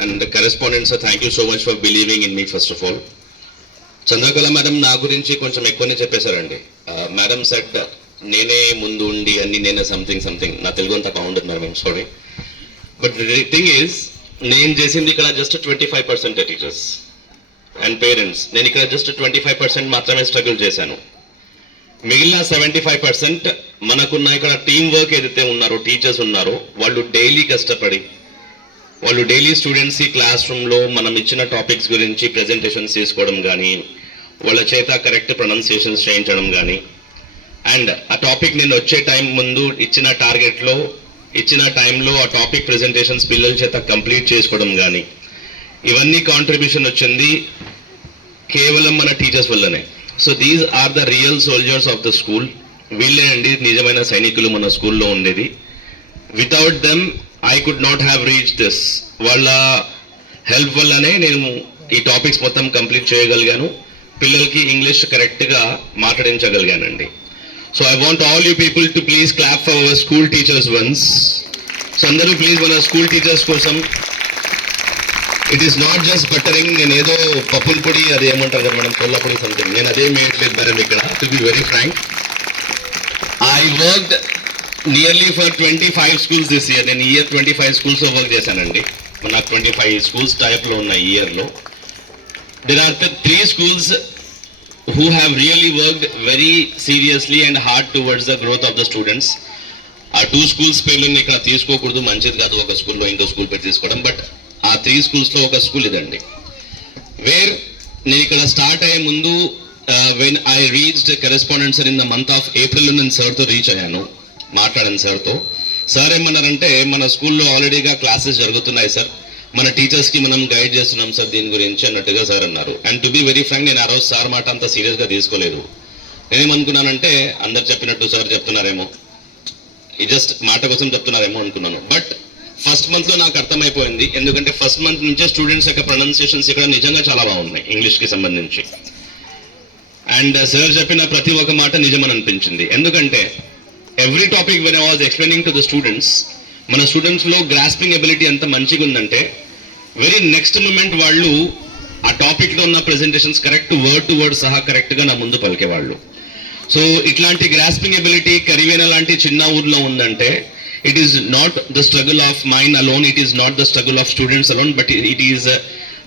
and the correspondents, thank you so much for believing in me first of all. Chandrakala madam నా గురించి కొంచెం ఎక్కువనే చెప్పేశారండి. Madam set నేనే ముందు ఉండి అన్ని నేనే సంథింగ్ నా తెలుగు అంతా బాగుంటుంది madam, sorry. But the thing is నేను చేసింది ఇక్కడ జస్ట్ 25% టీచర్స్ అండ్ పేరెంట్స్. నేను ఇక్కడ జస్ట్ 25% మాత్రమే స్ట్రగుల్ చేశాను. మిగిలిన 75% మనకున్న ఇక్కడ టీమ్ వర్క్ ఏదైతే ఉన్నారో, టీచర్స్ ఉన్నారో, వాళ్ళు డైలీ కష్టపడి వాళ్ళు డైలీ స్టూడెంట్స్కి క్లాస్ రూమ్లో మనం ఇచ్చిన టాపిక్స్ గురించి ప్రెజెంటేషన్స్ తీసుకోవడం కానీ, వాళ్ళ చేత కరెక్ట్ ప్రొనౌన్సియేషన్స్ చేయించడం కానీ, అండ్ ఆ టాపిక్ నేను వచ్చే టైం ముందు ఇచ్చిన టార్గెట్లో ఇచ్చిన టైంలో ఆ టాపిక్ ప్రెజెంటేషన్స్ పిల్లల చేత కంప్లీట్ చేసుకోవడం కానీ, ఇవన్నీ కాంట్రిబ్యూషన్ వచ్చింది కేవలం మన టీచర్స్ వల్లనే. So these are the real soldiers of the school. వీళ్ళే అండి నిజమైన సైనికులు మన స్కూల్లో ఉండేది. Without them I could not have reach this. వాళ్ళ హెల్ప్ వల్లనే నేను ఈ టాపిక్స్ మొత్తం కంప్లీట్ చేయగలిగాను, పిల్లలకి ఇంగ్లీష్ కరెక్ట్గా మాట్లాడించగలిగానండి. So I want all you people to please clap for our school teachers ones. So అందరూ ప్లీజ్ మన స్కూల్ టీచర్స్ కోసం. It is not just buttering. నేను ఏదో పప్పుల పొడి అది ఏమంటారు కదా మేడం, కొల్ల పొడి సంథింగ్, నేను అదే వేయట్లేదు మేడం ఇక్కడ. To be very frank, I worked nearly for 25 schools this year. నేను ఇయర్ 25 schools వర్క్ చేశానండి. నాకు 25 schools టైప్లో ఉన్నాయి ఇయర్లో. There are 3 schools who have really worked very seriously and hard towards the growth of the students. ఆ 2 schools పేర్లు ఇక్కడ తీసుకోకూడదు, మంచిది కాదు ఒక స్కూల్లో ఇంకో స్కూల్ పేరు తీసుకోవడం. బట్ ఆ 3 schools ఒక స్కూల్ ఇదండి. వేర్ నేను ఇక్కడ స్టార్ట్ అయ్యే ముందు when I reached correspondent sir in the month of ఏప్రిల్లో నేను సార్తో రీచ్ అయ్యాను, మాట్లాడాను సార్తో. సార్ ఏమన్నారంటే మన స్కూల్లో ఆల్రెడీగా క్లాసెస్ జరుగుతున్నాయి సార్, మన టీచర్స్కి మనం గైడ్ చేస్తున్నాం సార్ దీని గురించి అన్నట్టుగా సార్ అన్నారు. And to be very frank, నేను ఆ రోజు సార్ మాట అంత సీరియస్గా తీసుకోలేదు. నేనేమనుకున్నానంటే అందరు చెప్పినట్టు సార్ చెప్తున్నారేమో, ఈ జస్ట్ మాట కోసం చెప్తున్నారేమో అనుకున్నాను. బట్ ఫస్ట్ మంత్లో నాకు అర్థమైపోయింది, ఎందుకంటే ఫస్ట్ మంత్ నుంచే స్టూడెంట్స్ యొక్క ప్రొనౌన్సియేషన్స్ ఇక్కడ నిజంగా చాలా బాగున్నాయి ఇంగ్లీష్కి సంబంధించి. అండ్ సార్ చెప్పిన ప్రతి ఒక్క మాట నిజమని అనిపించింది. ఎందుకంటే every topic when I was explaining to the students, మన స్టూడెంట్స్లో గ్రాస్పింగ్ ఎబిలిటీ ఎంత మంచిగా ఉందంటే వెరీ నెక్స్ట్ మూమెంట్ వాళ్ళు ఆ టాపిక్లో ఉన్న presentations correct word to word సహా కరెక్ట్గా నా ముందు పలికేవాళ్ళు. సో ఇట్లాంటి గ్రాస్పింగ్ ఎబిలిటీ కరివేన లాంటి చిన్న ఊర్లో ఉందంటే it is not the struggle of mine alone, it is not the struggle of students alone, but it is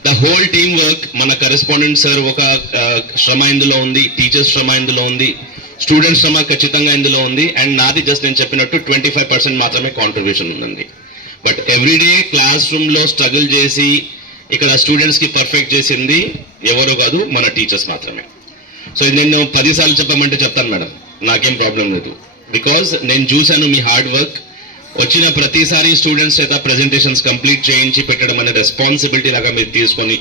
the whole team work. మన కరెస్పాండెంట్ సార్ ఒక శ్రమ ఇందులో ఉంది, టీచర్స్ శ్రమ ఇందులో ఉంది, స్టూడెంట్స్ శ్రమ ఖచ్చితంగా ఇందులో ఉంది. అండ్ నాది జస్ట్ నేను చెప్పినట్టు 25% మాత్రమే కాంట్రిబ్యూషన్ ఉందండి. బట్ ఎవ్రీడే క్లాస్ రూమ్లో స్ట్రగుల్ చేసి ఇక్కడ స్టూడెంట్స్కి పర్ఫెక్ట్ చేసింది ఎవరో కాదు, మన టీచర్స్ మాత్రమే. సో నేను 10 సార్లు చెప్పమంటే చెప్తాను మేడం, నాకేం ప్రాబ్లం లేదు. బికాజ్ నేను చూశాను మీ హార్డ్ వర్క్. వచ్చిన ప్రతిసారి స్టూడెంట్స్ చేత ప్రెజెంటేషన్స్ కంప్లీట్ చేయించి పెట్టడం అనే రెస్పాన్సిబిలిటీ లాగా మీరు తీసుకొని,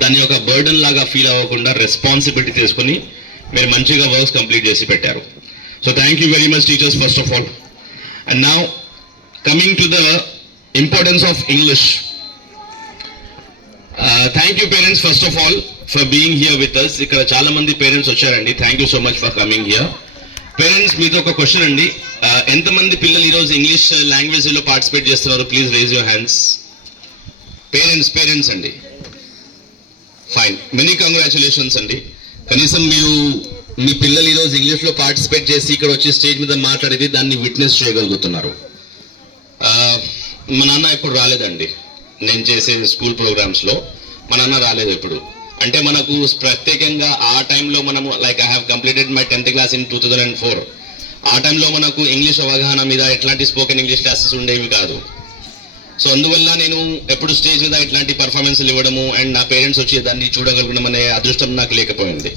దాన్ని ఒక బర్డన్ లాగా ఫీల్ అవ్వకుండా రెస్పాన్సిబిలిటీ తీసుకొని మీరు మంచిగా వర్క్స్ కంప్లీట్ చేసి పెట్టారు. So thank you very much teachers first of all. And now coming to the importance of English. Thank you parents first of all for being here with us. ఇక్కడ చాలా మంది parents వచ్చారండి, thank you so much for coming here. Parents మీతో ఒక question అండి, ఎంతమంది పిల్లలు ఈరోజు ఇంగ్లీష్ లాంగ్వేజ్లో పార్టిసిపేట్ చేస్తున్నారు? Please raise your hands. Parents అండి, ఫైన్, మెనీ కంగ్రాచులేషన్స్ అండి. కనీసం మీరు మీ పిల్లలు ఈరోజు ఇంగ్లీష్లో పార్టిసిపేట్ చేసి ఇక్కడ వచ్చి స్టేజ్ మీద మాట్లాడేది దాన్ని విట్నెస్ చేయగలుగుతున్నారు. మా నాన్న ఇప్పుడు రాలేదండి, నేను చేసే స్కూల్ ప్రోగ్రామ్స్లో మా నాన్న రాలేదు ఇప్పుడు. అంటే మనకు ప్రత్యేకంగా ఆ టైంలో మనము like I have completed my 10th class in 2004. ఆ టైంలో మనకు ఇంగ్లీష్ అవగాహన మీద ఎట్లాంటి స్పోకెన్ ఇంగ్లీష్ క్లాసెస్ ఉండేవి కాదు. సో అందువల్ల నేను ఎప్పుడు స్టేజ్ మీద ఇట్లాంటి పర్ఫార్మెన్స్లు ఇవ్వడము అండ్ నా పేరెంట్స్ వచ్చి దాన్ని చూడగలగడం అనే అదృష్టం నాకు లేకపోయింది.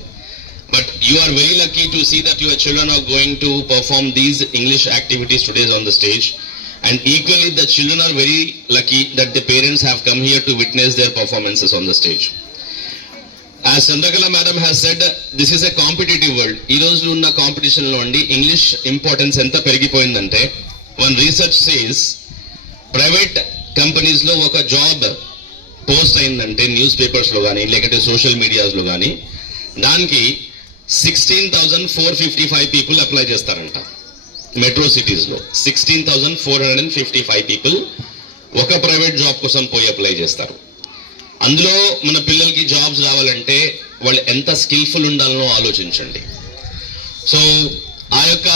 But you are very lucky to see that your children are going to perform these English activities today's on the stage. And equally the children are very lucky that the parents have come here to witness their performances on the stage. As Chandrakala madam has said, this is a competitive world. ఈ రోజు ఉన్న కాంపిటీషన్లో అండి English importance ఎంత పెరిగిపోయిందంటే, one research says private కంపెనీస్లో ఒక job post అయిందంటే news పేపర్స్లో కానీ లేకపోతే సోషల్ మీడియాస్లో కానీ, దానికి 16,455 పీపుల్ అప్లై చేస్తారంట. మెట్రో సిటీస్లో 16,455 పీపుల్ ఒక ప్రైవేట్ జాబ్ కోసం పోయి అప్లై చేస్తారు. అందులో మన పిల్లలకి జాబ్స్ రావాలంటే వాళ్ళు ఎంత స్కిల్ఫుల్ ఉండాలనో ఆలోచించండి. సో ఆ యొక్క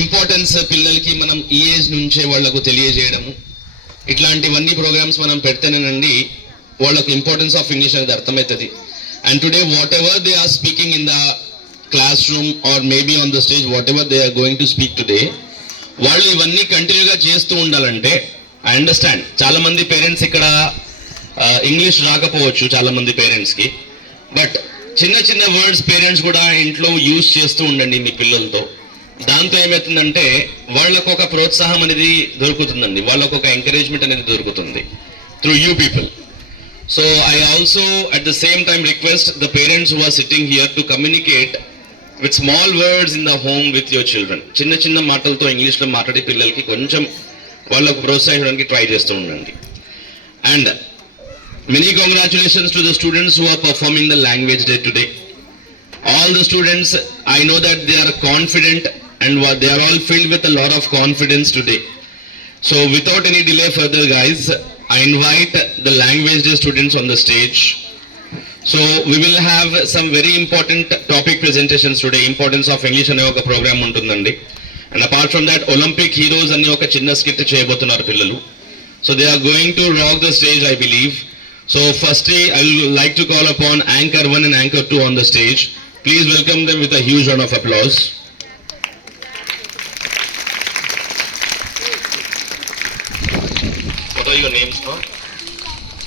ఇంపార్టెన్స్ పిల్లలకి మనం ఈ ఏజ్ నుంచే వాళ్లకు తెలియజేయడము, ఇట్లాంటివన్నీ ప్రోగ్రామ్స్ మనం పెడితేనేనండి వాళ్ళకు ఇంపార్టెన్స్ ఆఫ్ ఇంగ్లీష్ అనేది అర్థమవుతుంది. And today whatever they are speaking in the classroom or maybe on the stage, whatever they are going to speak today, వాళ్ళు ఇవన్నీ కంటిన్యూగా చేస్తూ ఉండాలంటే, ఐ అండర్స్టాండ్ చాలా మంది పేరెంట్స్ ఇక్కడ ఇంగ్లీష్ రాకపోవచ్చు చాలా మంది పేరెంట్స్కి, బట్ చిన్న చిన్న వర్డ్స్ పేరెంట్స్ కూడా ఇంట్లో యూజ్ చేస్తూ ఉండండి మీ పిల్లలతో. దాంతో ఏమవుతుందంటే వాళ్ళకు ఒక ప్రోత్సాహం అనేది దొరుకుతుందండి, వాళ్ళకు ఒక ఎంకరేజ్మెంట్ అనేది దొరుకుతుంది through you people. So I also at the same time request the parents who are sitting here to communicate with small words in the home with your children. చిన్న చిన్న మాటలతో ఇంగ్లీష్లో మాట్లాడే పిల్లలకి కొంచెం వాళ్ళకు ప్రోత్సహించడానికి ట్రై చేస్తూ ఉండండి. And many congratulations to the students who are performing the language day today. All the students, I know that they are confident and they are all filled with a lot of confidence today. So without any delay further guys, I invite the language day students on the stage. So we will have some very important topic presentations today. Importance of English ane oka program untundandi. And apart from that, Olympic heroes ane oka chinna skit cheyabothunaru pillalu. So they are going to rock the stage, I believe. So firstly, I would like to call upon Anchor 1 and Anchor 2 on the stage. Please welcome them with a huge round of applause.